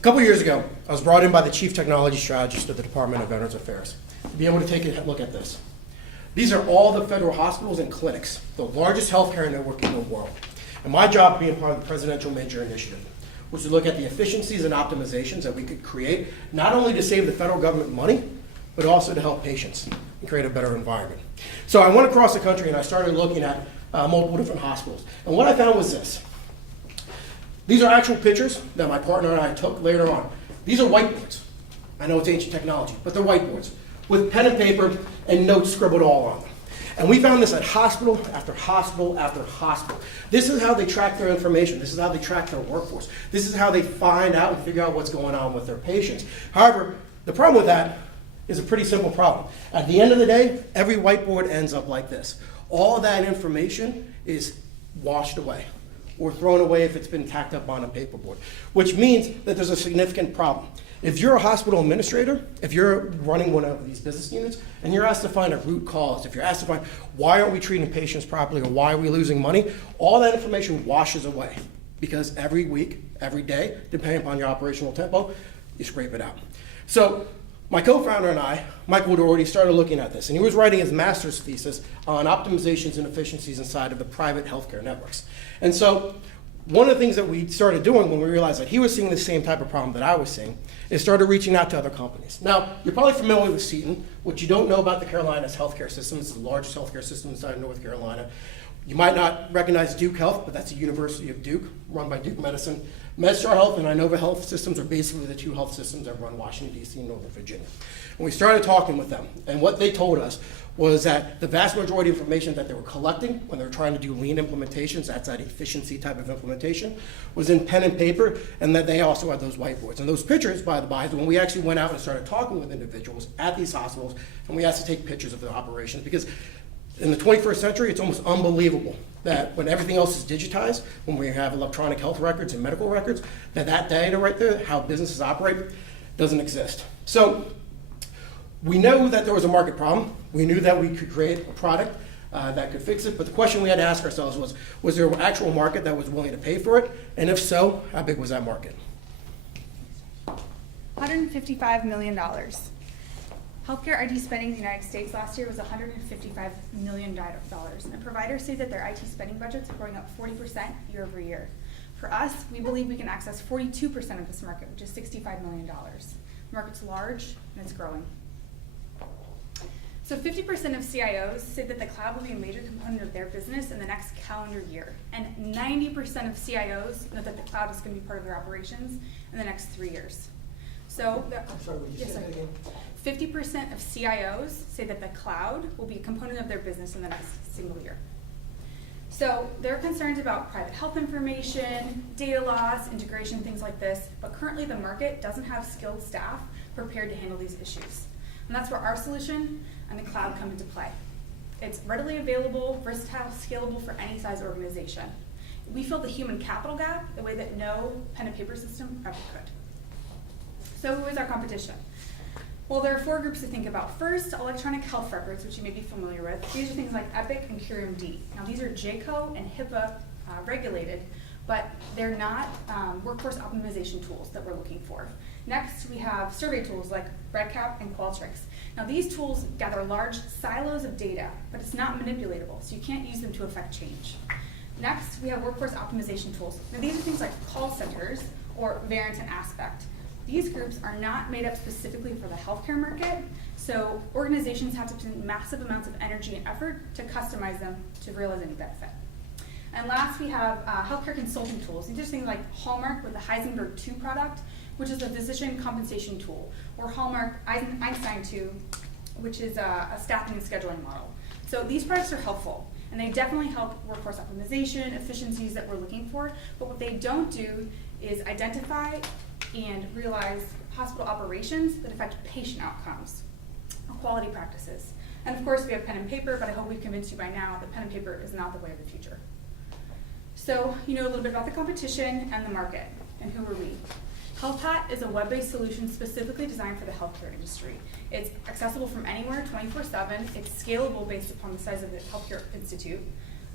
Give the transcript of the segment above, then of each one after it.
A couple years ago, I was brought in by the Chief Technology Strategist of the Department of Veterans Affairs to be able to take a look at this. These are all the federal hospitals and clinics, the largest healthcare network in the world. And my job being part of the Presidential Major Initiative was to look at the efficiencies and optimizations that we could create, not only to save the federal government money, but also to help patients and create a better environment. So I went across the country and I started looking at multiple different hospitals. And what I found was this. These are actual pictures that my partner and I took later on. These are whiteboards. I know it's ancient technology, but they're whiteboards with pen and paper and notes scribbled all on them. And we found this at hospital after hospital after hospital. This is how they track their information. This is how they track their workforce. This is how they find out and figure out what's going on with their patients. However, the problem with that is a pretty simple problem. At the end of the day, every whiteboard ends up like this. All of that information is washed away or thrown away if it's been tacked up on a paperboard, which means that there's a significant problem. If you're a hospital administrator, if you're running one of these business units, and you're asked to find a root cause, if you're asked to find why aren't we treating patients properly or why are we losing money, all that information washes away because every week, every day, depending upon your operational tempo, you scrape it out. So my co-founder and I, Michael, had already started looking at this, and he was writing his master's thesis on optimizations and efficiencies inside of the private healthcare networks. And so one of the things that we started doing when we realized that he was seeing the same type of problem that I was seeing is started reaching out to other companies. Now, you're probably familiar with Seton. What you don't know about the Carolinas healthcare system, it's the largest healthcare system inside of North Carolina. You might not recognize Duke Health, but that's the University of Duke, run by Duke Medicine. MedStar Health and Inova Health systems are basically the two health systems that run Washington, D.C. and Northern Virginia. And we started talking with them, and what they told us was that the vast majority of information that they were collecting when they were trying to do lean implementations, that's that efficiency type of implementation, was in pen and paper, and that they also had those whiteboards. And those pictures, by the by, is when we actually went out and started talking with individuals at these hospitals, and we asked to take pictures of their operations, because in the 21st century, it's almost unbelievable that when everything else is digitized, when we have electronic health records and medical records, that data right there, how businesses operate, doesn't exist. So we know that there was a market problem. We knew that we could create a product that could fix it, but the question we had to ask ourselves was there an actual market that was willing to pay for it? And if so, how big was that market? $155 million. Healthcare IT spending in the United States last year was $155 million, and providers say that their IT spending budgets are growing up 40% year over year. For us, we believe we can access 42% of this market, which is $65 million. The market's large and it's growing. So 50% of CIOs say that the cloud will be a major component of their business in the next calendar year, and 90% of CIOs know that the cloud is going to be part of their operations in the next 3 years. So, I'm sorry, would you say that again? 50% of CIOs say that the cloud will be a component of their business in the next single year. So there are concerns about private health information, data loss, integration, things like this, but currently the market doesn't have skilled staff prepared to handle these issues. And that's where our solution and the cloud come into play. It's readily available, versatile, scalable for any size organization. We fill the human capital gap the way that no pen and paper system ever could. So who is our competition? Well, there are 4 groups to think about. First, electronic health records, which you may be familiar with. These are things like Epic and CureMD. Now, these are JCO and HIPAA regulated, but they're not workforce optimization tools that we're looking for. Next, we have survey tools like RedCap and Qualtrics. Now, these tools gather large silos of data, but it's not manipulatable, so you can't use them to affect change. Next, we have workforce optimization tools. Now, these are things like call centers or Variant and Aspect. These groups are not made up specifically for the healthcare market, so organizations have to spend massive amounts of energy and effort to customize them to realize any benefit. And last, we have healthcare consulting tools. These are things like Hallmark with the Heisenberg 2 product, which is a physician compensation tool, or Hallmark Einstein 2, which is a staffing and scheduling model. So these products are helpful, and they definitely help workforce optimization, efficiencies that we're looking for, but what they don't do is identify and realize hospital operations that affect patient outcomes or quality practices. And of course, we have pen and paper, but I hope we've convinced you by now that pen and paper is not the way of the future. So you know a little bit about the competition and the market, and who are we? HealthPat is a web-based solution specifically designed for the healthcare industry. It's accessible from anywhere, 24/7. It's scalable based upon the size of the healthcare institute,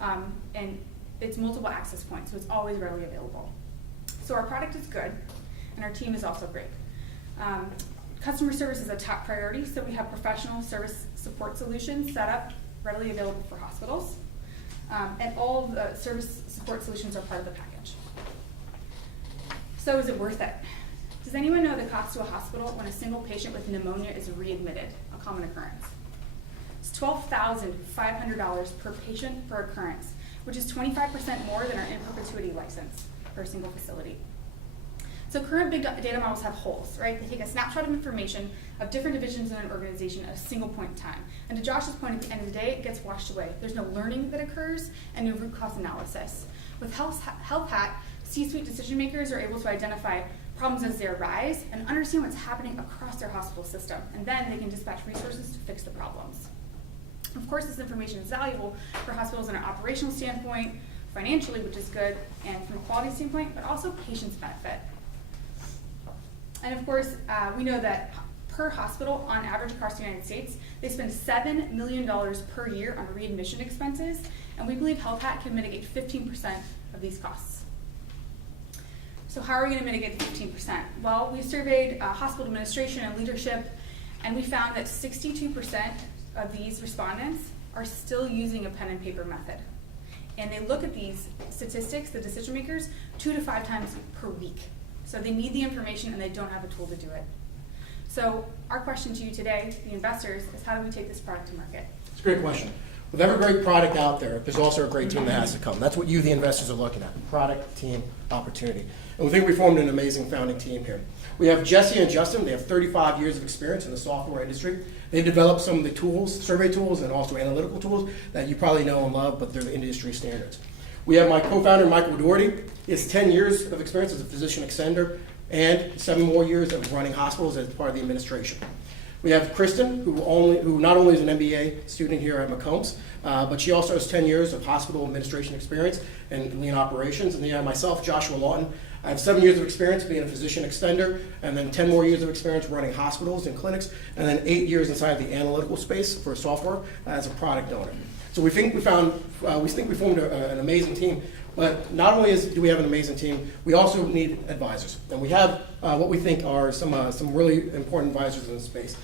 and it's multiple access points, so it's always readily available. So our product is good. and our team is also great. Customer service is a top priority, so we have professional service support solutions set up, readily available for hospitals, and all of the service support solutions are part of the package. So is it worth it? Does anyone know the cost to a hospital when a single patient with pneumonia is readmitted, a common occurrence? It's $12,500 per patient per occurrence, which is 25% more than our in perpetuity license for a single facility. So current big data models have holes, right? They take a snapshot of information of different divisions in an organization at a single point in time. And to Josh's point, at the end of the day, it gets washed away. There's no learning that occurs and no root cause analysis. With Health Hat, C-suite decision makers are able to identify problems as they arise and understand what's happening across their hospital system. And then they can dispatch resources to fix the problems. Of course, this information is valuable for hospitals in an operational standpoint, financially, which is good, and from a quality standpoint, but also patients benefit. And of course, we know that per hospital, on average across the United States, they spend $7 million per year on readmission expenses, and we believe Health Hat can mitigate 15% of these costs. So how are we going to mitigate the 15%? Well, we surveyed hospital administration and leadership, and we found that 62% of these respondents are still using a pen and paper method. And they look at these statistics, the decision makers, 2 to 5 times per week. So they need the information and they don't have a tool to do it. So our question to you today, the investors, is how do we take this product to market? It's a great question. With every great product out there, there's also a great team that has to come. That's what you, the investors, are looking at: product, team, opportunity. And we think we formed an amazing founding team here. We have Jesse and Justin. They have 35 years of experience in the software industry. They developed some of the tools, survey tools, and also analytical tools that you probably know and love, but they're the industry standards. We have my co-founder, Michael Doherty. He has 10 years of experience as a physician extender and 7 more years of running hospitals as part of the administration. We have Kristen, who not only is an MBA student here at McCombs, but she also has 10 years of hospital administration experience and lean operations. And then you have myself, Joshua Lawton. I have 7 years of experience being a physician extender, and then 10 more years of experience running hospitals and clinics, and then 8 years inside the analytical space for software as a product owner. So we think we formed an amazing team. But not only do we have an amazing team, we also need advisors. And we have what we think are some really important advisors in the space.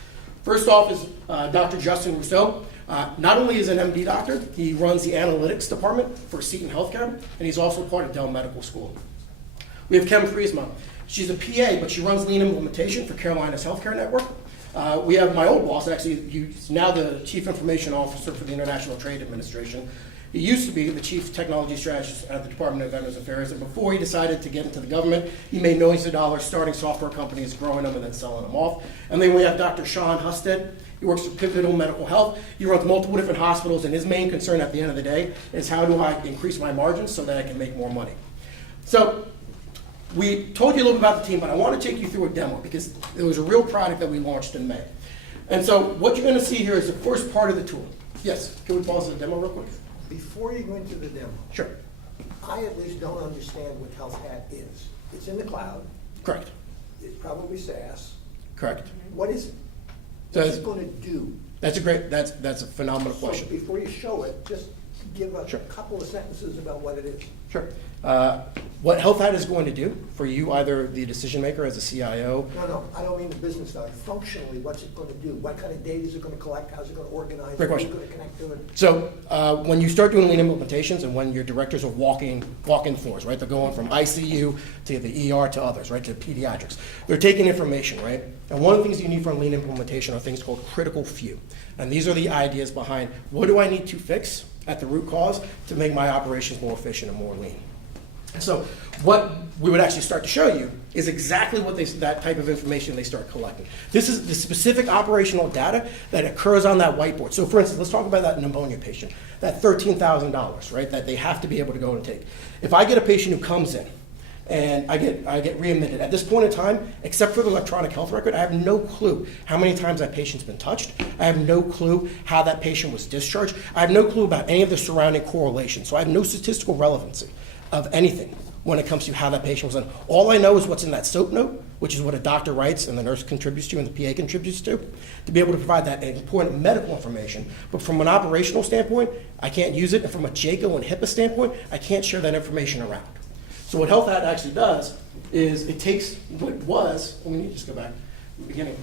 First off is Dr. Justin Rousseau. Not only is an MD doctor, he runs the analytics department for Seton Healthcare, and he's also part of Dell Medical School. We have Kim Friesma. She's a PA, but she runs lean implementation for Carolina's Healthcare Network. We have my old boss, actually, he's now the Chief Information Officer for the International Trade Administration. He used to be the Chief Technology Strategist at the Department of Veterans Affairs, and before he decided to get into the government, he made millions of dollars starting software companies, growing them, and then selling them off. And then we have Dr. Sean Husted. He works for Pippin Medical Health. He runs multiple different hospitals, and his main concern at the end of the day is how do I increase my margins so that I can make more money. So we told you a little bit about the team, but I want to take you through a demo because it was a real product that we launched in May. And so what you're going to see here is the first part of the tool. Yes, can we pause the demo real quick? Before you go into the demo, Sure. I at least don't understand what Health Hat is. It's in the cloud. Correct. It's probably SaaS. Correct. What is it? So What's it going to do? that's a phenomenal question. So before you show it, just give a Sure. couple of sentences about what it is. Sure. What Health Hat is going to do for you, either the decision maker as a CIO. No, I don't mean the business side. Functionally, what's it going to do? What kind of data is it going to collect? How's it going to organize? Great question. Who's going to connect to it? So when you start doing lean implementations and when your directors are walking floors, right? They're going from ICU to the ER to others, right? To pediatrics. They're taking information, right? And one of the things you need for a lean implementation are things called critical few. And these are the ideas behind what do I need to fix at the root cause to make my operations more efficient and more lean. So what we would actually start to show you is exactly what that type of information they start collecting. This is the specific operational data that occurs on that whiteboard. So for instance, let's talk about that pneumonia patient, that $13,000, right, that they have to be able to go and take. If I get a patient who comes in and I get readmitted, at this point in time, except for the electronic health record, I have no clue how many times that patient's been touched. I have no clue how that patient was discharged. I have no clue about any of the surrounding correlations. So I have no statistical relevancy of anything when it comes to how that patient was done. All I know is what's in that SOAP note, which is what a doctor writes and the nurse contributes to and the PA contributes to be able to provide that important medical information. But from an operational standpoint, I can't use it. And from a JACO and HIPAA standpoint, I can't share that information around. So what Health Hat actually does is it takes what was, let me just go back to the beginning.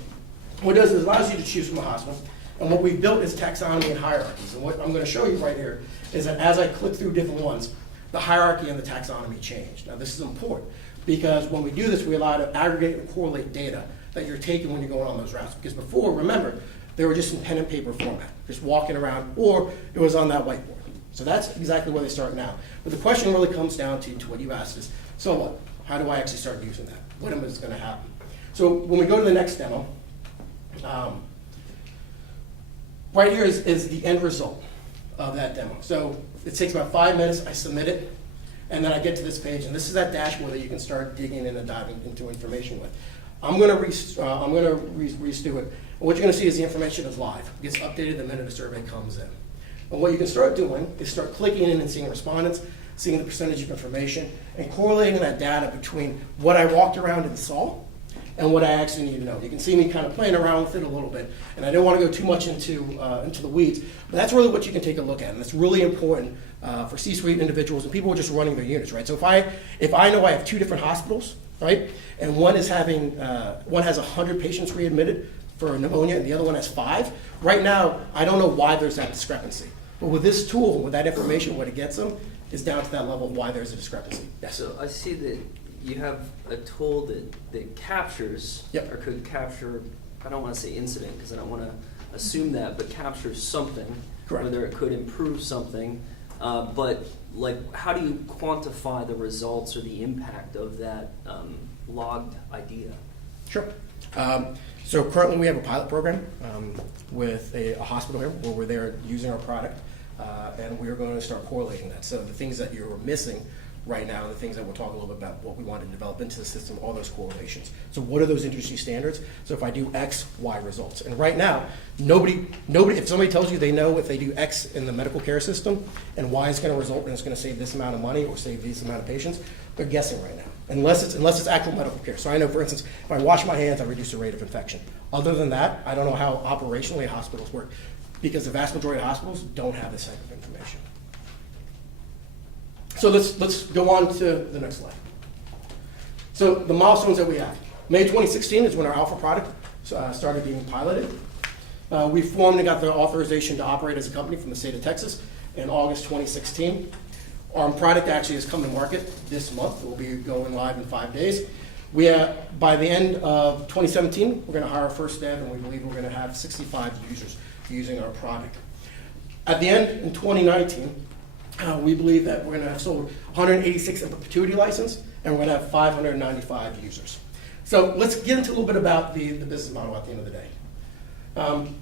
What it does is it allows you to choose from a hospital. And what we've built is taxonomy and hierarchies. And what I'm going to show you right here is that as I click through different ones, the hierarchy and the taxonomy changed. Now this is important because when we do this, we allow to aggregate and correlate data that you're taking when you're going on those routes. Because before, remember, they were just in pen and paper format, just walking around, or it was on that whiteboard. So that's exactly where they start now. But the question really comes down to what you asked is, so what? How do I actually start using that? What is going to happen? So when we go to the next demo, right here is the end result of that demo. So it takes about 5 minutes, I submit it, and then I get to this page, and this is that dashboard that you can start digging in and diving into information with. I'm going to redo it. And what you're going to see is the information is live. It gets updated the minute a survey comes in. And what you can start doing is start clicking in and seeing respondents, seeing the percentage of information, and correlating that data between what I walked around and saw and what I actually need to know. You can see me kind of playing around with it a little bit, and I don't want to go too much into the weeds, but that's really what you can take a look at, and it's really important for C-suite individuals and people who are just running their units, right? So if I know I have 2 different hospitals, right, and one has 100 patients readmitted for pneumonia and the other one has 5, right now I don't know why there's that discrepancy. But with this tool, with that information, what it gets them is down to that level of why there's a discrepancy. Yes. So I see that you have a tool that captures, Yep. or could capture, I don't want to say incident because I don't want to assume that, but captures something, Correct. whether it could improve something. But like, how do you quantify the results or the impact of that logged idea? Sure. So currently we have a pilot program with a hospital here where we're there using our product, and we're going to start correlating that. So the things that you're missing right now, and the things that we'll talk a little bit about what we want to develop into the system, all those correlations. So what are those industry standards? So if I do X, Y results. And right now, nobody, if somebody tells you they know if they do X in the medical care system and Y is going to result and it's going to save this amount of money or save this amount of patients, they're guessing right now. Unless it's actual medical care. So I know, for instance, if I wash my hands, I reduce the rate of infection. Other than that, I don't know how operationally hospitals work because the vast majority of hospitals don't have this type of information. So let's go on to the next slide. So the milestones that we have. May 2016 is when our alpha product started being piloted. We formed and got the authorization to operate as a company from the state of Texas in August 2016. Our product actually has come to market this month. We'll be going live in 5 days. By the end of 2017, we're going to hire our first dev, and we believe we're going to have 65 users using our product. At the end, in 2019, we believe that we're going to have sold 186 in perpetuity license, and we're going to have 595 users. So let's get into a little bit about the business model at the end of the day.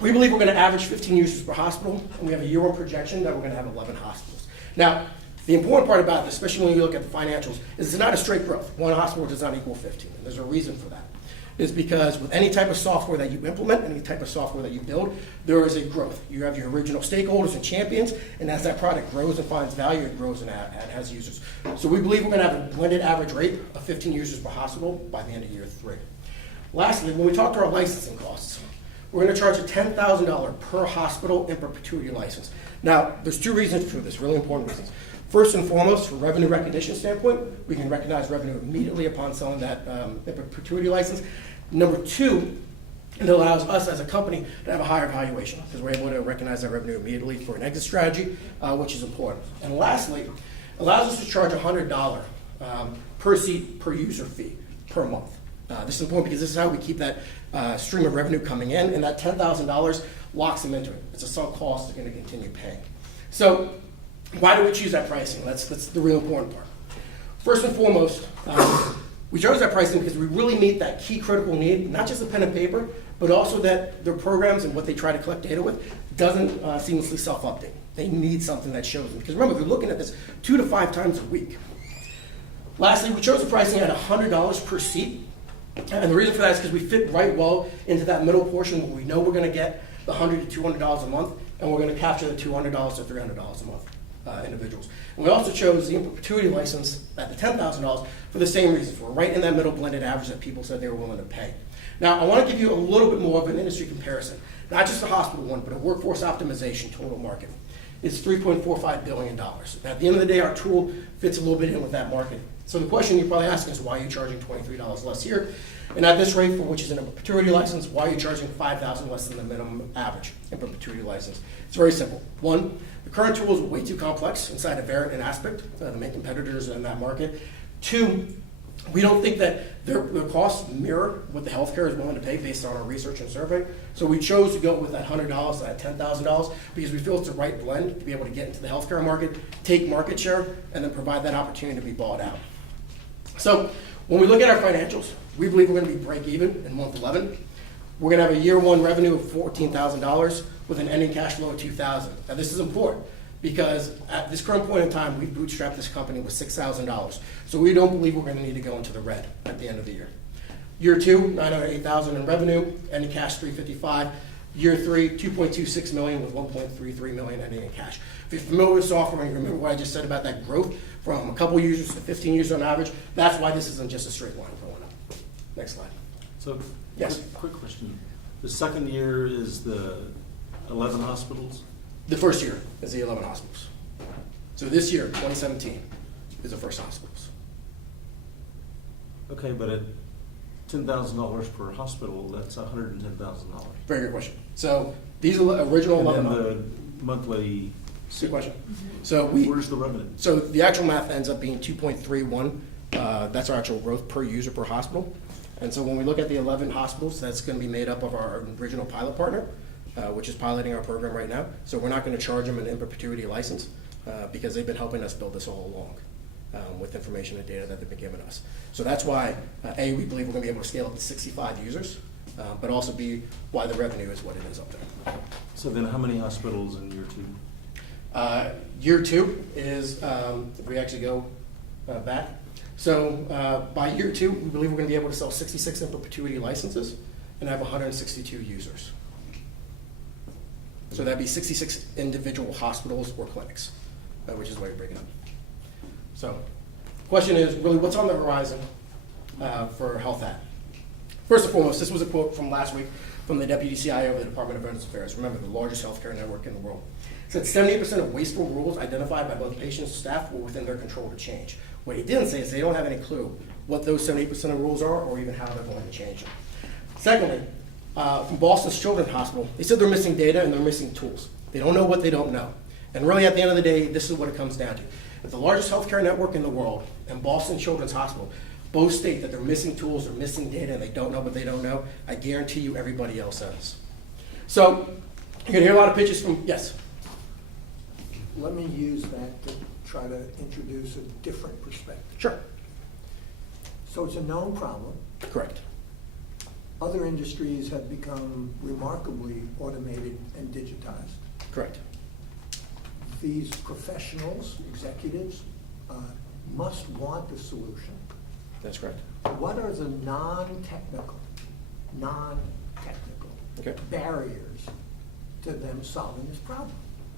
We believe we're going to average 15 users per hospital, and we have a year-one projection that we're going to have 11 hospitals. Now, the important part about this, especially when you look at the financials, is it's not a straight growth. One hospital does not equal 15, and there's a reason for that. It's because with any type of software that you implement, any type of software that you build, there is a growth. You have your original stakeholders and champions, and as that product grows and finds value, it grows and has users. So we believe we're going to have a blended average rate of 15 users per hospital by the end of year 3. Lastly, when we talk to our licensing costs, we're going to charge a $10,000 per hospital in perpetuity license. Now, there's 2 reasons for this, really important reasons. First and foremost, from a revenue recognition standpoint, we can recognize revenue immediately upon selling that perpetuity license. Number 2, it allows us as a company to have a higher valuation because we're able to recognize that revenue immediately for an exit strategy, which is important. And lastly, it allows us to charge a $100 per seat per user fee per month. This is important because this is how we keep that stream of revenue coming in, and that $10,000 locks them into it. It's a sunk cost they're going to continue paying. So why do we choose that pricing? That's the real important part. First and foremost, we chose that pricing because we really meet that key critical need, not just the pen and paper, but also that their programs and what they try to collect data with doesn't seamlessly self-update. They need something that shows them. Because remember, they're looking at this 2 to 5 times a week. Lastly, we chose the pricing at $100 per seat. And the reason for that is because we fit right well into that middle portion where we know we're going to get the $100 to $200 a month, and we're going to capture the $200 to $300 a month. Individuals. And we also chose the perpetuity license at the $10,000 for the same reasons. We're right in that middle blended average that people said they were willing to pay. Now, I want to give you a little bit more of an industry comparison, not just a hospital one, but a workforce optimization total market. is $3.45 billion. At the end of the day, our tool fits a little bit in with that market. So the question you're probably asking is, why are you charging $23 less here? And at this rate, for which is in a perpetuity license, why are you charging $5,000 less than the minimum average in perpetuity license? It's very simple. One, the current tools are way too complex inside of Verint and Aspect, the main competitors in that market. Two, we don't think that their costs mirror what the healthcare is willing to pay based on our research and survey. So we chose to go with that $100 to that $10,000 because we feel it's the right blend to be able to get into the healthcare market, take market share, and then provide that opportunity to be bought out. So when we look at our financials, we believe we're going to be break even in month 11. We're going to have a year one revenue of $14,000 with an ending cash flow of $2,000. Now this is important because at this current point in time, we've bootstrapped this company with $6,000. So we don't believe we're going to need to go into the red at the end of the year. Year two, $908,000 in revenue, ending cash $355,000. Year three, $2.26 million with $1.33 million ending in cash. If you're familiar with software and you remember what I just said about that growth from a couple users to 15 users on average, that's why this isn't just a straight line going up. Next slide. So, Yes. quick question. The second year is the 11 hospitals? The first year is the 11 hospitals. So this year, 2017, is the first hospitals. Okay, but at $10,000 per hospital, that's $110,000. Very good question. So these are the original And 11. then the monthly, Good question. So we. where's the revenue? So the actual math ends up being 2.31. That's our actual growth per user per hospital. And so when we look at the 11 hospitals, that's going to be made up of our original pilot partner, which is piloting our program right now. So we're not going to charge them an in perpetuity license because they've been helping us build this all along with information and data that they've been giving us. So that's why, A, we believe we're going to be able to scale up to 65 users, but also B, why the revenue is what it is up there. So then how many hospitals in year two? Year two is, if we actually go back, so by year two, we believe we're going to be able to sell 66 in perpetuity licenses and have 162 users. So that'd be 66 individual hospitals or clinics, which is the way we break it up. So the question is really what's on the horizon for Health Hat? First and foremost, this was a quote from last week from the Deputy CIO of the Department of Veterans Affairs, remember the largest healthcare network in the world. It said 78% of wasteful rules identified by both patients and staff were within their control to change. What he didn't say is they don't have any clue what those 78% of rules are or even how they're going to change them. Secondly, from Boston's Children's Hospital, they said they're missing data and they're missing tools. They don't know what they don't know. And really at the end of the day, this is what it comes down to. If the largest healthcare network in the world and Boston Children's Hospital both state that they're missing tools, they're missing data, and they don't know what they don't know, I guarantee you everybody else does. So you're going to hear a lot of pitches from, yes? Let me use that to try to introduce a different perspective. Sure. So it's a known problem. Correct. Other industries have become remarkably automated and digitized. Correct. These professionals, executives, must want a solution. That's correct. What are the non-technical Okay. barriers to them solving this problem?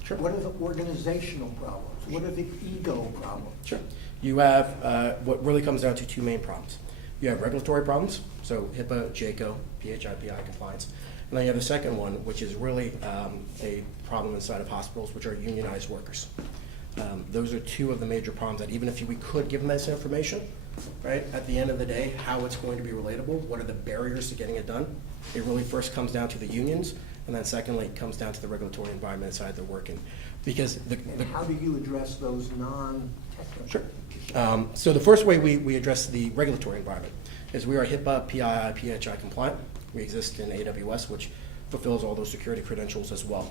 Sure. What are the organizational problems? What are the ego problems? Sure. You have what really comes down to two main problems. You have regulatory problems, so HIPAA, JACO, PHI compliance. And then you have the second one, which is really a problem inside of hospitals, which are unionized workers. Those are two of the major problems that even if we could give them this information, right, at the end of the day, how it's going to be relatable, what are the barriers to getting it done, it really first comes down to the unions, and then secondly, it comes down to the regulatory environment inside they're working. Because And how do you address those non-technical Sure. issues? So the first way we address the regulatory environment is we are HIPAA, PII, PHI compliant. We exist in AWS, which fulfills all those security credentials as well.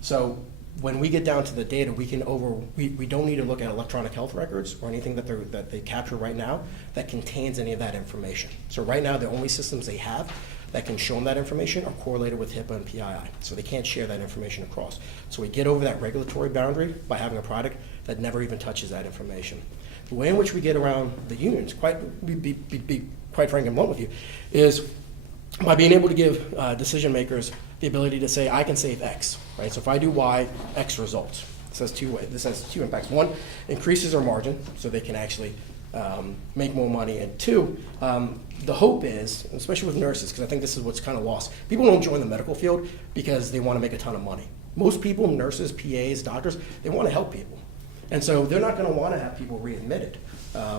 So when we get down to the data, we don't need to look at electronic health records or anything that they capture right now that contains any of that information. So right now, the only systems they have that can show them that information are correlated with HIPAA and PII. So they can't share that information across. So we get over that regulatory boundary by having a product that never even touches that information. The way in which we get around the unions, be quite frank and blunt with you, is by being able to give decision makers the ability to say, I can save X, right? So if I do Y, X results. This has two impacts. One, increases their margin, so they can actually make more money. And two, the hope is, especially with nurses, because I think this is what's kind of lost, people don't join the medical field because they want to make a ton of money. Most people, nurses, PAs, doctors, they want to help people. And so they're not going to want to have people readmitted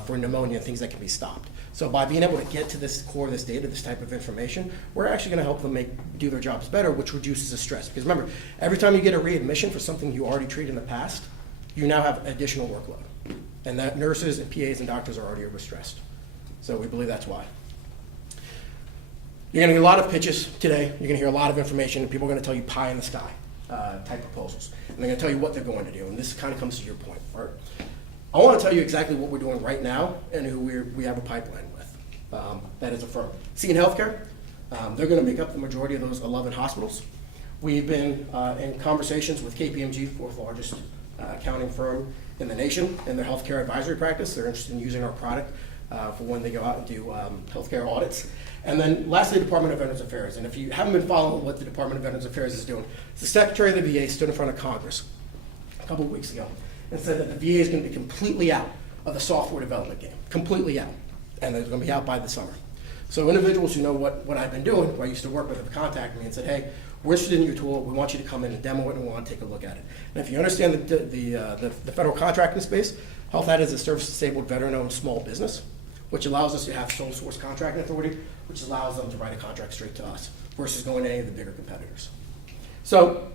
for pneumonia and things that can be stopped. So by being able to get to this core of this data, this type of information, we're actually going to help them do their jobs better, which reduces the stress. Because remember, every time you get a readmission for something you already treated in the past, you now have additional workload. And that nurses and PAs and doctors are already overstressed. So we believe that's why. You're going to get a lot of pitches today. You're going to hear a lot of information, and people are going to tell you pie in the sky type proposals. And they're going to tell you what they're going to do. And this kind of comes to your point, Art. I want to tell you exactly what we're doing right now and who we have a pipeline with. That is a firm. in Healthcare, they're going to make up the majority of those 11 hospitals. We've been in conversations with KPMG, fourth largest accounting firm in the nation, in their healthcare advisory practice. They're interested in using our product for when they go out and do healthcare audits. And then lastly, Department of Veterans Affairs. And if you haven't been following what the Department of Veterans Affairs is doing, the Secretary of the VA stood in front of Congress a couple of weeks ago and said that the VA is going to be completely out of the software development game, completely out. And they're going to be out by the summer. So individuals who know what I've been doing, who I used to work with, have contacted me and said, hey, we're interested in your tool. We want you to come in and demo it, and we want to take a look at it. And if you understand the federal contracting space, Health Ad is a service-disabled, veteran-owned small business, which allows us to have sole source contracting authority, which allows them to write a contract straight to us versus going to any of the bigger competitors. So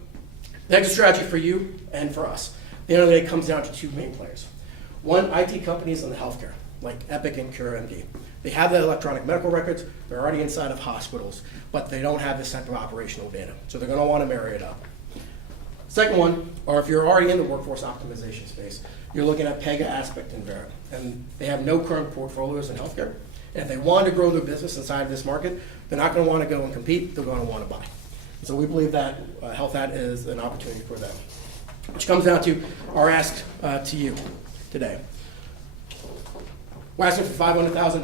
the exit strategy for you and for us, at the end of the day, comes down to two main players. One, IT companies in the healthcare, like Epic and CureMD. They have the electronic medical records, they're already inside of hospitals, but they don't have this type of operational data. So they're going to want to marry it up. Second one, or if you're already in the workforce optimization space, you're looking at Pega, Aspect, and Vera. And they have no current portfolios in healthcare. And if they want to grow their business inside of this market, they're not going to want to go and compete, they're going to want to buy. So we believe that Health Ad is an opportunity for them. Which comes down to our ask to you today. We're asking for $500,000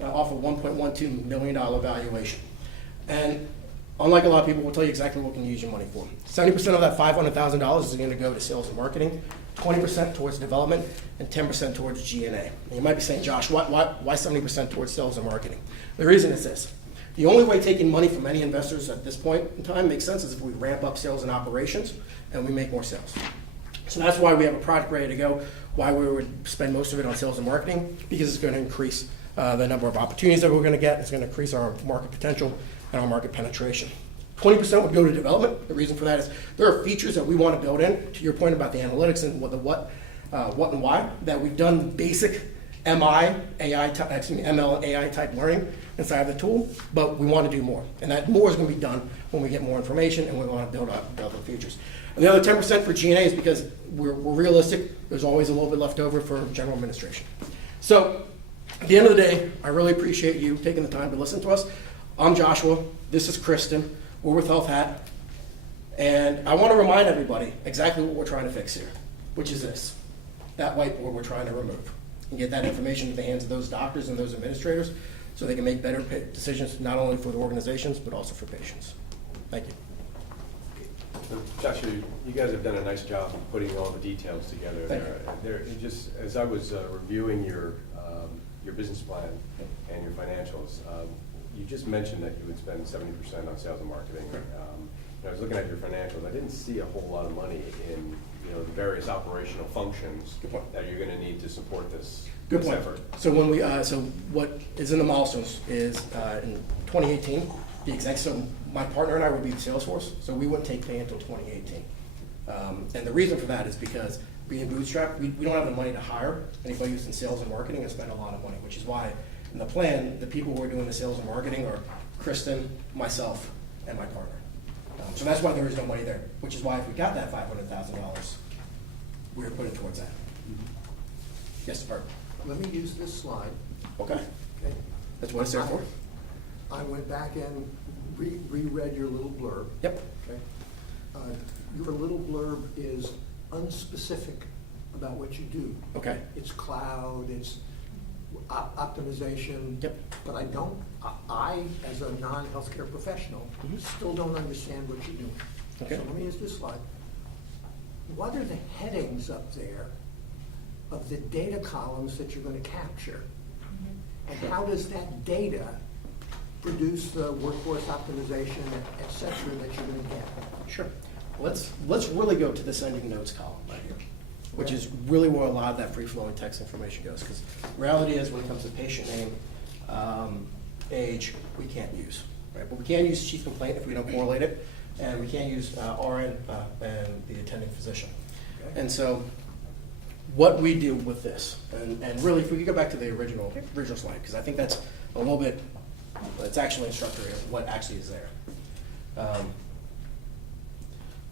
off a $1.12 million valuation. And unlike a lot of people, we'll tell you exactly what we can use your money for. 70% of that $500,000 is going to go to sales and marketing, 20% towards development, and 10% towards G&A. And you might be saying, Josh, why 70% towards sales and marketing? The reason is this. The only way taking money from any investors at this point in time makes sense is if we ramp up sales and operations and we make more sales. So that's why we have a product ready to go, why we would spend most of it on sales and marketing, because it's going to increase the number of opportunities that we're going to get. It's going to increase our market potential and our market penetration. 20% would go to development. The reason for that is there are features that we want to build in, to your point about the analytics and what and why, that we've done basic ML and AI type learning inside of the tool, but we want to do more. And that more is going to be done when we get more information and we want to build the features. And the other 10% for G&A is because we're realistic. There's always a little bit left over for general administration. So at the end of the day, I really appreciate you taking the time to listen to us. I'm Joshua. This is Kristen. We're with Health Hat. And I want to remind everybody exactly what we're trying to fix here, which is this, that whiteboard we're trying to remove, and get that information in the hands of those doctors and those administrators so they can make better decisions not only for the organizations but also for patients. Thank you. So, Joshua, you guys have done a nice job of putting all the details together Thank there. It just, as I was reviewing your business plan and your financials, you just mentioned that you would spend 70% on sales and marketing. I was looking at your financials. I didn't see a whole lot of money in the various operational functions that you're going to need to support this effort. So when we so what is in the milestones is in 2018, the exec. So my partner and I would be the sales force, so we wouldn't take pay until 2018. And the reason for that is because being bootstrapped, we don't have the money to hire anybody who's in sales and marketing and spend a lot of money, which is why in the plan, the people who are doing the sales and marketing are Kristen, myself, and my partner. So that's why there is no money there, which is why if we got that $500,000, we were putting towards that. Yes, Art. Let me use this slide. Okay. Okay. That's what it's there for. I went back and reread your little blurb. Yep. Okay. Your little blurb is unspecific about what you do. Okay. It's cloud, it's optimization. Yep. But I, as a non-healthcare professional, still don't understand what you're doing. Okay. So let me use this slide. What are the headings up there of the data columns that you're going to capture? And how does that data produce the workforce optimization, et cetera, that you're going to get? Sure. let's really go to the sending notes column right here, which is really where a lot of that free-flowing text information goes. Because reality is, when it comes to patient name, age, we can't use, right? But we can use chief complaint if we don't correlate it, and we can use RN and the attending physician. And so, what we do with this, and really, if we could go back to the original slide, because I think that's a little bit, it's actually instructive of what actually is there.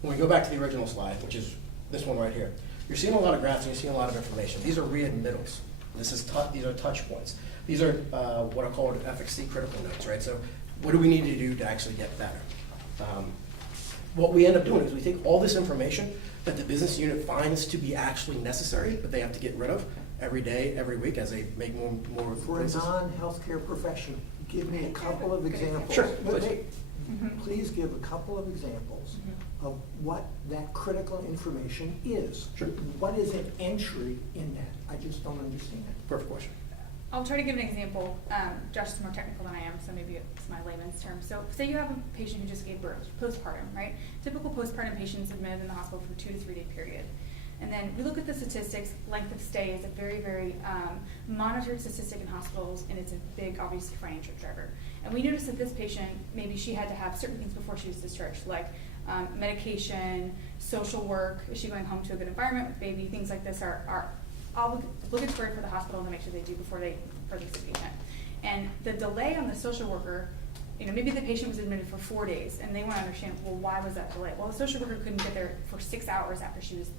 When we go back to the original slide, which is this one right here, you're seeing a lot of graphs and you're seeing a lot of information. These are readmittals. These are touch points. These are what I call FXC critical notes, right? So what do we need to do to actually get better? What we end up doing is we take all this information that the business unit finds to be actually necessary, but they have to get rid of every day, every week as they make more For a places. non-healthcare profession, give me a couple of examples. Sure, Wait, please. wait. Please give a couple of examples of what that critical information is. Sure. What is an entry in that? I just don't understand. Perfect question. I'll try to give an example. Josh is more technical than I am, so maybe it's my layman's term. So say you have a patient who just gave birth, postpartum, right? Typical postpartum patients admitted in the hospital for a 2 to 3 day period. And then we look at the statistics. Length of stay is a very, very monitored statistic in hospitals, and it's a big, obviously, financial driver. And we noticed that this patient, maybe she had to have certain things before she was discharged, like medication, social work. Is she going home to a good environment with baby? Things like this are obligatory for the hospital to make sure they do before they release the patient. And the delay on the social worker, maybe the patient was admitted for 4 days, and they want to understand, well, why was that delay? Well, the social worker couldn't get there for 6 hours after she was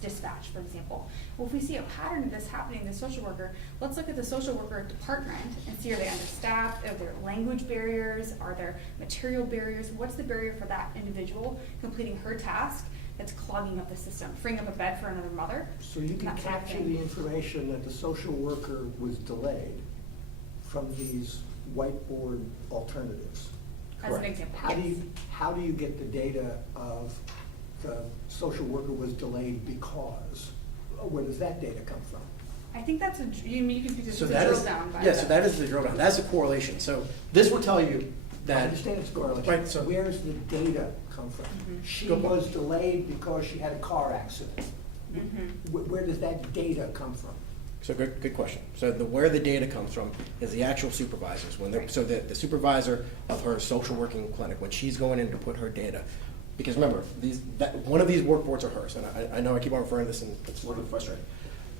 dispatched, for example. Well, if we see a pattern of this happening in the social worker, let's look at the social worker department and see, are they understaffed? Are there language barriers? Are there material barriers? What's the barrier for that individual completing her task that's clogging up the system, freeing up a bed for another mother? So you can that sort of capture thing. the information that the social worker was delayed from these whiteboard alternatives. As an example, How do you get the data of the social worker was delayed because? Where does that data come from? I think that's you can do this So as a that drill is, down. By yeah, so that is the drill down. That's a correlation. So this will tell you I that, understand it's correlation. Right, so- Where does the data come from? She Good point. was delayed because she had a car accident. Where does that data come from? so good question. So where the data comes from is the actual supervisors. So the supervisor of her social working clinic, when she's going in to put her data, because remember, one of these workboards are hers, and I know I keep on referring to this and it's a little bit frustrating.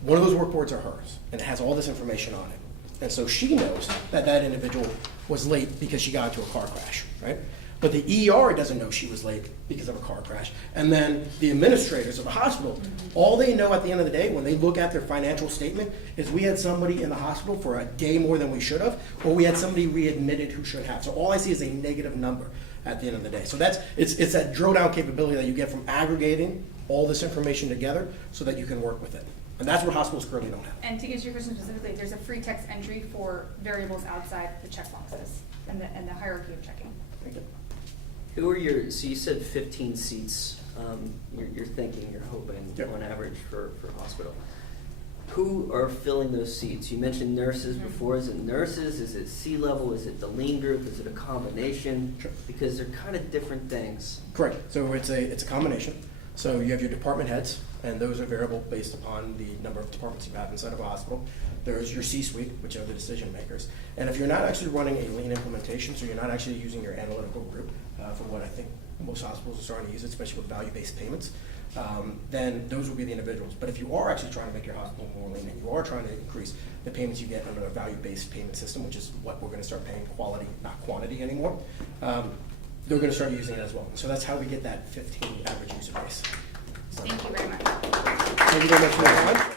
One of those workboards are hers, and it has all this information on it. And so she knows that individual was late because she got into a car crash, right? But the ER doesn't know she was late because of a car crash. And then the administrators of the hospital, all they know at the end of the day when they look at their financial statement is we had somebody in the hospital for a day more than we should have, or we had somebody readmitted who should have. So all I see is a negative number at the end of the day. So it's that drill down capability that you get from aggregating all this information together so that you can work with it. And that's what hospitals currently don't have. And to answer your question specifically, there's a free text entry for variables outside the checkboxes and the hierarchy of checking. Thank you. Who are so you said 15 seats, you're thinking, you're hoping Yep. on average for hospital. Who are filling those seats? You mentioned nurses before. Is it nurses? Is it C-level? Is it the lean group? Is it a combination? Sure. Because they're kind of different things. Correct. So it's a combination. So you have your department heads, and those are variable based upon the number of departments you have inside of a hospital. There's your C-suite, which are the decision makers. And if you're not actually running a lean implementation, so you're not actually using your analytical group, for what I think most hospitals are starting to use, especially with value-based payments, then those will be the individuals. But if you are actually trying to make your hospital more lean, and you are trying to increase the payments you get under a value-based payment system, which is what we're going to start paying quality, not quantity anymore, they're going to start using it as well. So that's how we get that 15 average user base. So, Thank you very much. thank you very much for your time.